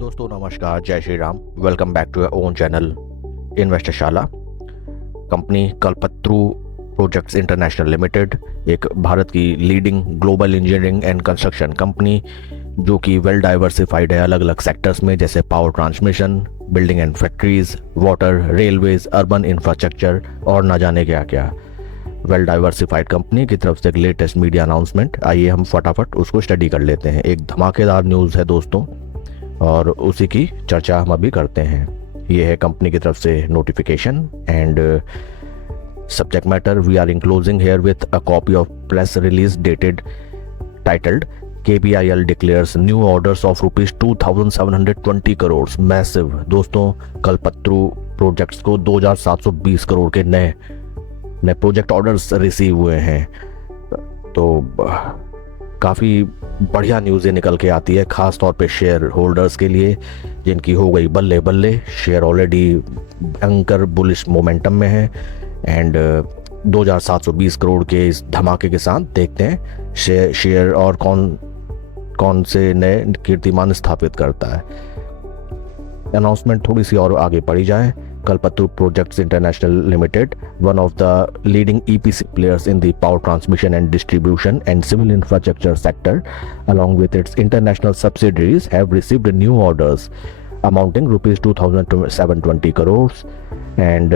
दोस्तों नमस्कार, जय Shri Ram. Welcome back to your own channel investor Shala. Company Kalpataru projects international limited एक भारत की leading global engineering and construction company जो कि वेल डाइवर्सिफाइड है अलग अलग सेक्टर्स में, जैसे power transmission, building and factories, water, railways, urban infrastructure और ना जाने क्या क्या। वेल डाइवर्सिफाइड कंपनी की तरफ से एक लेटेस्ट मीडिया अनाउंसमेंट, आइए हम फटाफट उसको स्टडी कर लेते हैं। एक धमाकेदार न्यूज़ है दोस्तों और उसी की चर्चा हम अभी करते हैं। ये है कंपनी की तरफ से notification and subject matter. We are enclosing herewith a copy of press release dated titled KPIL declares new orders of rupees 2720 crore massive. दोस्तों कल्पत्रु प्रोजेक्ट्स को 2720 करोड़ के नए प्रोजेक्ट ऑर्डर्स रिसीव हुए हैं। तो काफ़ी बढ़िया न्यूज़ ये निकल के आती है, ख़ास तौर पे शेयर होल्डर्स के लिए जिनकी हो गई बल्ले बल्ले। शेयर ऑलरेडी भयंकर बुलिश मोमेंटम में है एंड 2720 करोड़ के इस धमाके के साथ देखते हैं शेयर और कौन से नए कीर्तिमान स्थापित करता है। अनाउंसमेंट थोड़ी सी और आगे पढ़ी जाए। Kalpatru Projects International Limited, one of the leading EPC players in the power transmission and distribution and civil infrastructure sector, along with its international subsidiaries, have received new orders amounting rupees 2,720 crores and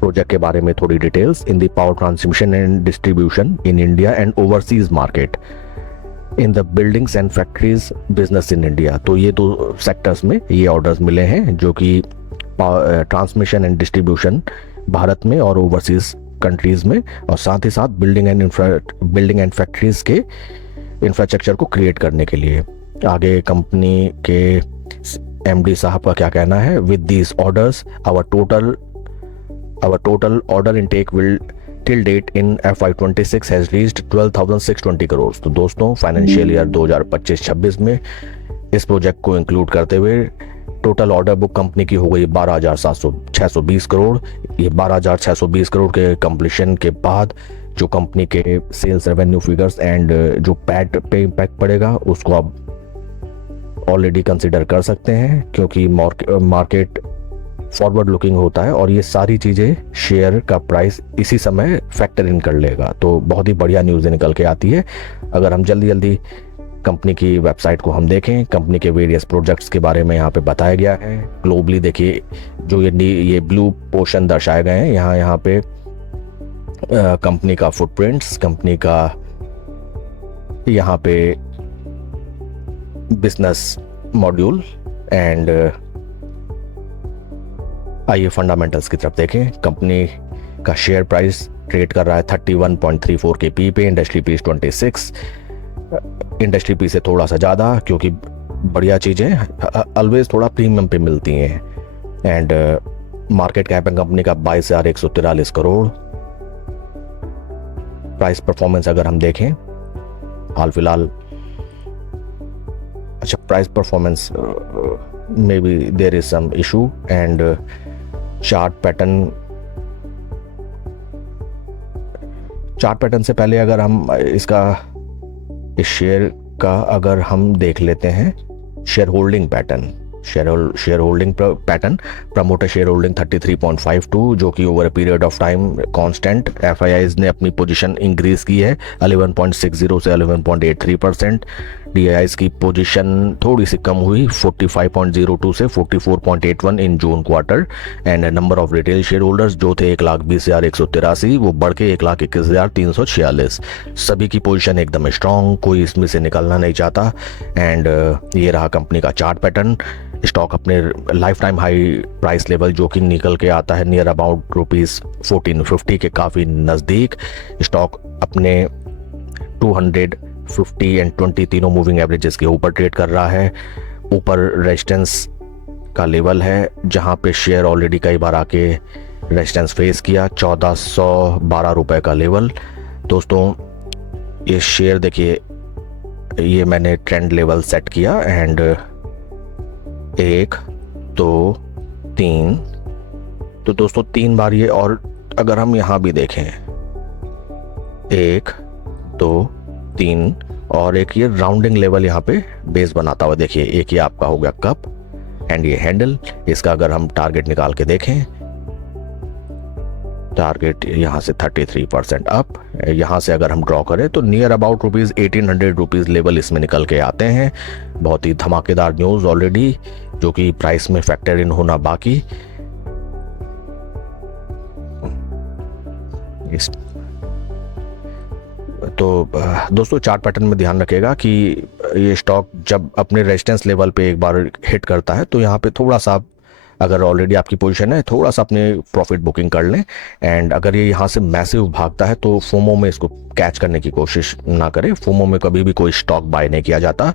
project के बारे में थोड़ी details. in the power transmission and distribution in India and overseas market, in the buildings and factories business in India। तो ये दो sectors में ये orders मिले हैं जो कि ट्रांसमिशन एंड डिस्ट्रीब्यूशन भारत में और ओवरसीज कंट्रीज में, और साथ ही साथ बिल्डिंग एंड फैक्ट्रीज के इंफ्रास्ट्रक्चर को क्रिएट करने के लिए। आगे कंपनी के MD साहब का क्या कहना है। With these orders our total order intake will till date in FY26 has reached 12,620 crore. तो दोस्तों फाइनेंशियल ईयर 2025-26 में इस प्रोजेक्ट को इंक्लूड करते हुए टोटल ऑर्डर बुक कंपनी की हो गई 12,620 करोड़। ये 12,620 करोड़ के कंप्लीशन के बाद जो कंपनी के सेल्स रेवेन्यू फिगर्स एंड जो पैट पे इम्पैक्ट पड़ेगा उसको आप ऑलरेडी कंसिडर कर सकते हैं, क्योंकि मार्केट फॉरवर्ड लुकिंग होता है और ये सारी चीज़ें शेयर का प्राइस इसी समय फैक्टर इन कर लेगा। तो बहुत ही बढ़िया न्यूज़ निकल के आती है। अगर हम जल्दी कंपनी की वेबसाइट को हम देखें, कंपनी के वेरियस प्रोजेक्ट्स के बारे में यहाँ पे बताया गया है। ग्लोबली देखिए जो ये ब्लू पोर्शन दर्शाए गए हैं, यहाँ पे कंपनी का फुटप्रिंट्स, कंपनी का यहाँ पे बिजनेस मॉड्यूल एंड आइए फंडामेंटल्स की तरफ देखें। कंपनी का शेयर प्राइस ट्रेड कर रहा है 31.34 के पी पे, इंडस्ट्री पी 26, इंडस्ट्री पी से थोड़ा सा ज़्यादा, क्योंकि बढ़िया चीज़ें ऑलवेज थोड़ा प्रीमियम पे मिलती हैं। एंड मार्केट कैप कंपनी का 22,143 करोड़। प्राइस परफॉर्मेंस अगर हम देखें हाल फिलहाल, अच्छा price performance may be there is some issue and chart pattern से पहले अगर हम इस शेयर का अगर हम देख लेते हैं share holding pattern, promoter share holding 33.52, जो कि over a period of time constant. FIIs ने अपनी पोजीशन इंक्रीज की है 11.60 से 11.83%। DIIs की पोजीशन थोड़ी सी कम हुई 45.02 से 44.81 in June quarter. And number of retail shareholders जो थे 1,20,183 वो बढ़ के 1,21,346। सभी की पोजीशन एकदम स्ट्रांग, कोई इसमें से निकलना नहीं चाहता। एंड ये रहा कंपनी का चार्ट पैटर्न। स्टॉक अपने life time high price level जो कि निकल के आता है नियर अबाउट ₹1450 के काफ़ी नज़दीक। स्टॉक अपने 200, 50 एंड 20 तीनों मूविंग एवरेजेस के ऊपर ट्रेड कर रहा है। ऊपर रेजिस्टेंस का लेवल है जहां पे शेयर ऑलरेडी कई बार आके रेजिस्टेंस फेस किया, 1412 रुपए का लेवल। दोस्तों ये शेयर देखिए, ये मैंने ट्रेंड लेवल सेट किया एंड 1, 2, 3, तो दोस्तों 3 बार ये, और अगर हम यहाँ भी देखें 1, 2, 3 और एक ये राउंडिंग लेवल यहाँ पे बेस बनाता हुआ देखिए, एक ये आपका हो गया कप एंड ये हैंडल। इसका अगर हम टारगेट निकाल के देखें, टारगेट यहाँ से 33% अप, यहाँ से अगर हम ड्रॉ करें तो नियर अबाउट ₹1800 लेवल इसमें निकल के आते हैं। बहुत ही धमाकेदार न्यूज़ ऑलरेडी, जो कि प्राइस में फैक्टर इन होना बाकी। तो दोस्तों चार्ट पैटर्न में ध्यान रखिएगा कि ये स्टॉक जब अपने रेजिस्टेंस लेवल पे एक बार हिट करता है तो यहाँ पे थोड़ा सा, अगर ऑलरेडी आपकी पोजीशन है, थोड़ा सा अपने प्रॉफिट बुकिंग कर लें। एंड अगर ये यहाँ से मैसिव भागता है तो फोमो में इसको कैच करने की कोशिश ना करें। फोमो में कभी भी कोई स्टॉक बाय नहीं किया जाता।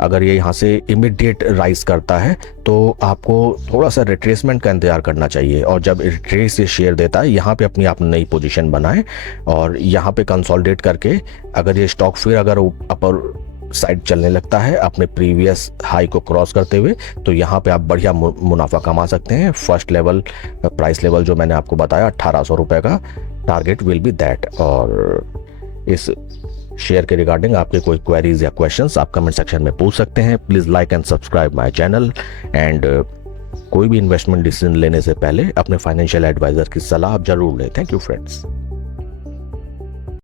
अगर ये यहाँ से इमीडिएट राइज करता है तो आपको थोड़ा सा रिट्रेसमेंट का इंतजार करना चाहिए, और जब रिट्रेस ये शेयर देता है यहाँ पे अपनी आप नई पोजीशन बनाएं और यहाँ पे कंसोलिडेट करके अगर ये स्टॉक फिर अगर अपर साइड चलने लगता है अपने प्रीवियस हाई को क्रॉस करते हुए, तो यहाँ पे आप बढ़िया मुनाफा कमा सकते हैं। फर्स्ट लेवल प्राइस लेवल जो मैंने आपको बताया 1800 रुपये का टारगेट विल बी दैट। और इस शेयर के रिगार्डिंग आपके कोई क्वेरीज या क्वेश्चंस आप कमेंट सेक्शन में पूछ सकते हैं। Please like and subscribe my channel. And कोई भी इन्वेस्टमेंट डिसीजन लेने से पहले अपने फाइनेंशियल एडवाइजर की सलाह आप जरूर लें। Thank you friends.